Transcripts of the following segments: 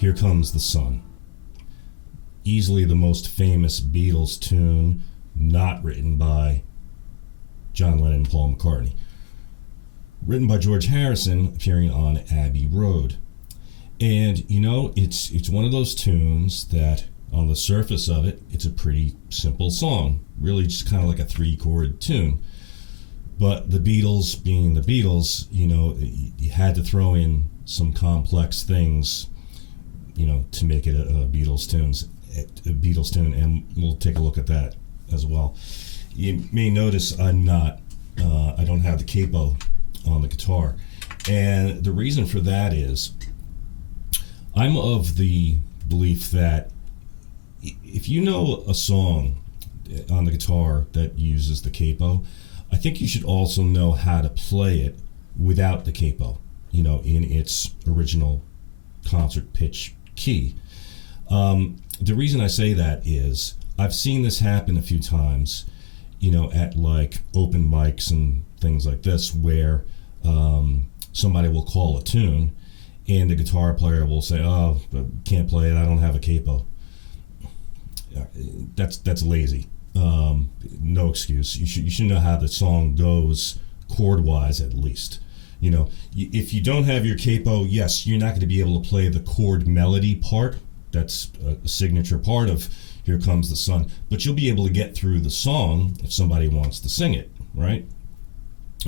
Here Comes the Sun. Easily the most famous Beatles tune not written by John Lennon and Paul McCartney. Written by George Harrison, appearing on Abbey Road. And, you know, it's one of those tunes that, on the surface of it, it's a pretty simple song. Really just kind of like a 3-chord tune. But the Beatles, being the Beatles, you know, you had to throw in some complex things, you know, to make it a Beatles tune, and we'll take a look at that as well. You may notice I don't have the capo on the guitar, and the reason for that is I'm of the belief that if you know a song on the guitar that uses the capo, I think you should also know how to play it without the capo, you know, in its original concert pitch key. The reason I say that is I've seen this happen a few times, you know, at like open mics and things like this, where somebody will call a tune and the guitar player will say, "Oh, can't play it, I don't have a capo." That's lazy. No excuse. You should know how the song goes chord wise, at least. You know, if you don't have your capo, yes, you're not going to be able to play the chord melody part. That's a signature part of Here Comes the Sun. But you'll be able to get through the song if somebody wants to sing it, right?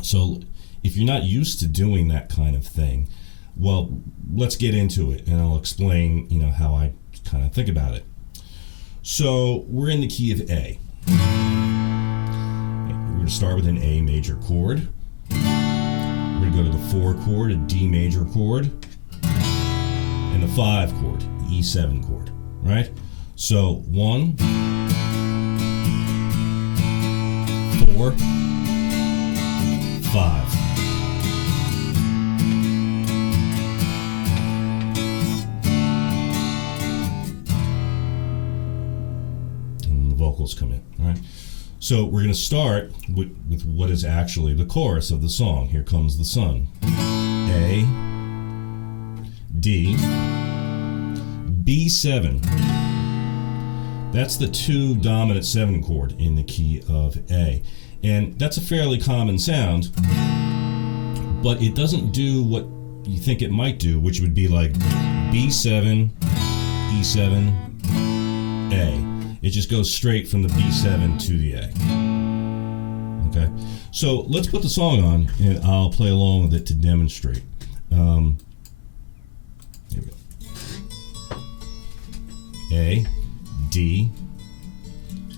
So if you're not used to doing that kind of thing, well, let's get into it, and I'll explain, you know, how I kind of think about it. So we're in the key of A. We're going to start with an A major chord. We're going to go to the 4 chord, a D major chord, and the 5 chord, the E7 chord, right? So 1, 4, 5. And the vocals come in, all right? So we're going to start with what is actually the chorus of the song, Here Comes the Sun. A, D, B7. That's the 2 dominant 7 chord in the key of A. And that's a fairly common sound, but it doesn't do what you think it might do, which would be like B7, E7, A. It just goes straight from the B7 to the A. Okay, so let's put the song on, and I'll play along with it to demonstrate. Here we go. A, D,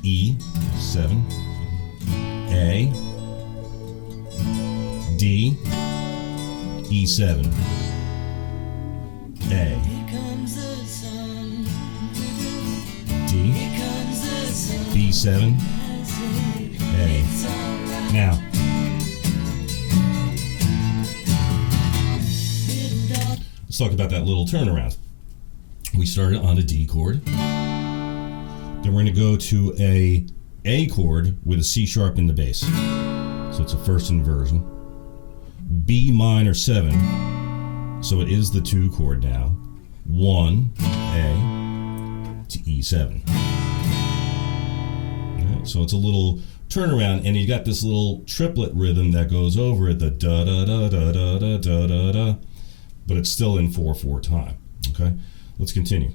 E, 7, A, D, E7, A, D, B7, A. Now, let's talk about that little turnaround. We started on a D chord. Then we're going to go to A chord with a C sharp in the bass. So it's a first inversion. B minor 7. So it is the 2 chord now. 1, A to E7. Right, so it's a little turnaround, and you got this little triplet rhythm that goes over it, the da da da da da da da da da, but it's still in 4/4 time. Okay, let's continue.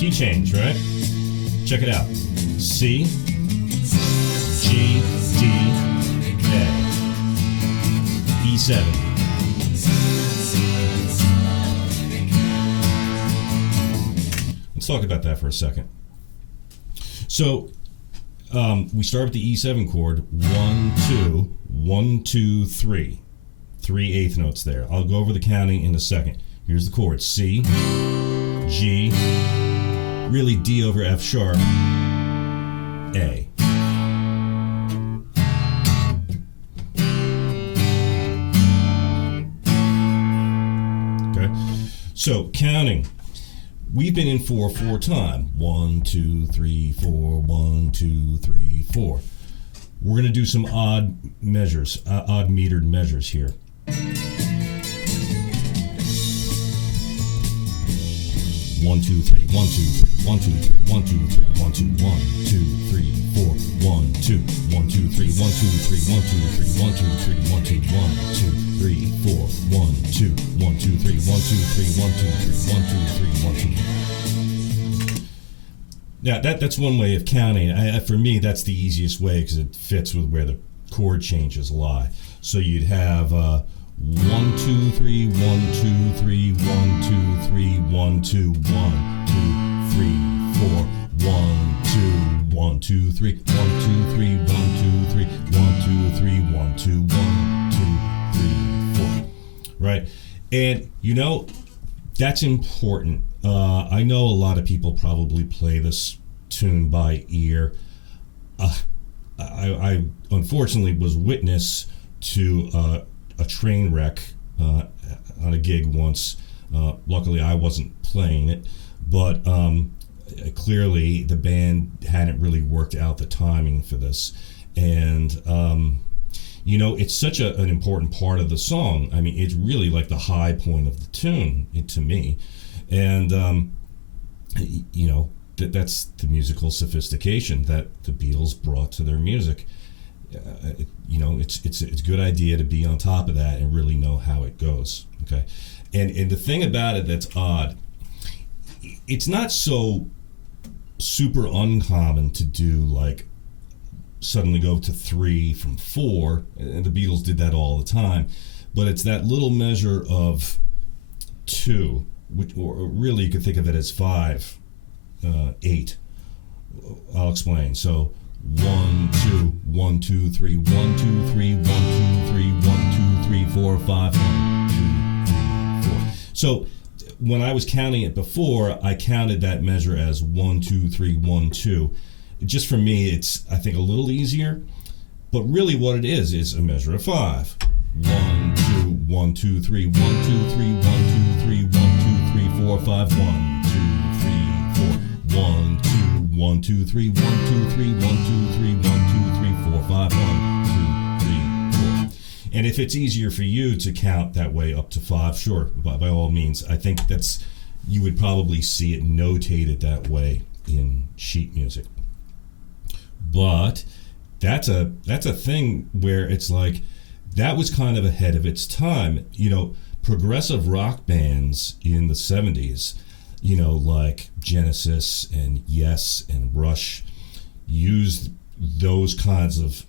Key change, right? Check it out. C, G, D, A, E7. Let's talk about that for a second. So, we start with the E7 chord. 1, 2, 1, 2, 3. 3 eighth notes there. I'll go over the counting in a second. Here's the chord. C, G, really D over F sharp, A. Okay, so counting. We've been in 4/4 time. 1, 2, 3, 4, 1, 2, 3, 4. We're going to do some odd measures, odd metered measures here. 1, 2, 3, 1, 2, 3, 1, 2, 3, 1, 2, 3, 1, 2, 1, 2, 3, 4, 1, 2, 1, 2, 3, 1, 2, 3, 1, 2, 3, 1, 2, 3, 1, 2, 1, 2, 3, 4, 1, 2, 1, 2, 3, 1, 2, 3, 1, 2, 3, 1, 2, 3, 1, 2. Now that's one way of counting. For me, that's the easiest way because it fits with where the chord changes lie. So you'd have 1, 2, 3, 1, 2, 3, 1, 2, 3, 1, 2, 1, 2, 3, 4, 1, 2, 1, 2, 3, 1, 2, 3, 1, 2, 3, 1, 2, 3, 1, 2, 1, 2, 3, 4. Right? And you know, that's important. I know a lot of people probably play this tune by ear. I unfortunately was witness to a train wreck on a gig once. Luckily, I wasn't playing it, but clearly the band hadn't really worked out the timing for this. And, you know, it's such an important part of the song. I mean, it's really like the high point of the tune to me. And, you know, that's the musical sophistication that the Beatles brought to their music. You know, it's a good idea to be on top of that and really know how it goes. Okay, and the thing about it that's odd, it's not so super uncommon to do like suddenly go to 3 from 4, and the Beatles did that all the time. But it's that little measure of 2, which, or really you could think of it as 5, 8. I'll explain. So 1, 2, 1, 2, 3, 1, 2, 3, 1, 2, 3, 1, 2, 3, 4, 5, 1, 2, 3, 4. So when I was counting it before, I counted that measure as 1, 2, 3, 1, 2. Just for me, it's, I think, a little easier. But really what it is a measure of 5. 1, 2, 1, 2, 3, 1, 2, 3, 1, 2, 3, 1, 2, 3, 4, 5, 1, 2, 3, 4, 1, 2, 1, 2, 3, 1, 2, 3, 1, 2, 3, 1, 2, 3, 4, 5, 1, 2, 3, 4. And if it's easier for you to count that way up to 5, sure, by all means. I think that's, you would probably see it notated that way in sheet music. But that's a thing where it's like that was kind of ahead of its time. Progressive rock bands in the 70s, like Genesis and Yes and Rush, used those kinds of,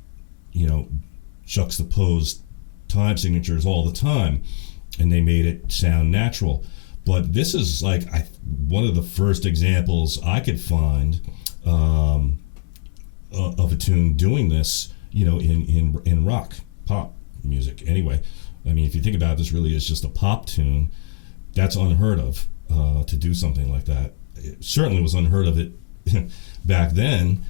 juxtaposed time signatures all the time, and they made it sound natural. But this is like one of the first examples I could find of a tune doing this, in rock, pop music. Anyway, I mean, if you think about it, this really is just a pop tune. That's unheard of, to do something like that. It certainly was unheard of it back then.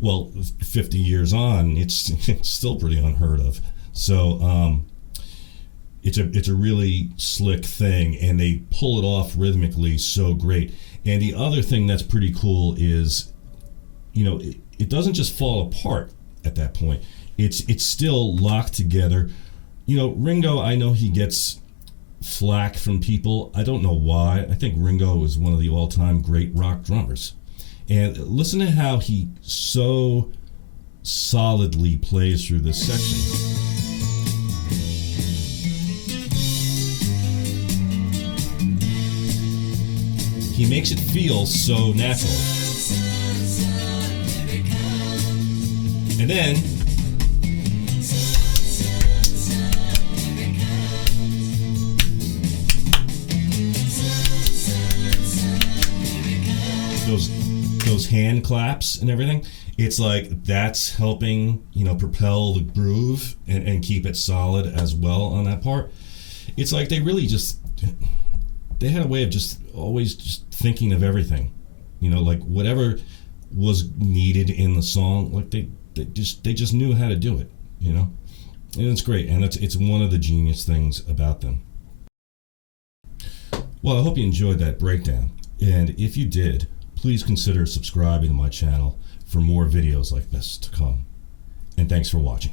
Well, 50 years on, it's still pretty unheard of. So it's a really slick thing, and they pull it off rhythmically so great. And the other thing that's pretty cool is, it doesn't just fall apart at that point. It's still locked together. Ringo, I know he gets flack from people. I don't know why. I think Ringo is one of the all-time great rock drummers. And listen to how he so solidly plays through this section. He makes it feel so natural. And then those hand claps and everything, it's like that's helping, propel the groove and keep it solid as well on that part. It's like they really they had a way of just always just thinking of everything, like whatever was needed in the song, like they just knew how to do it, and it's great, and it's one of the genius things about them. Well, I hope you enjoyed that breakdown, and if you did, please consider subscribing to my channel for more videos like this to come. And thanks for watching.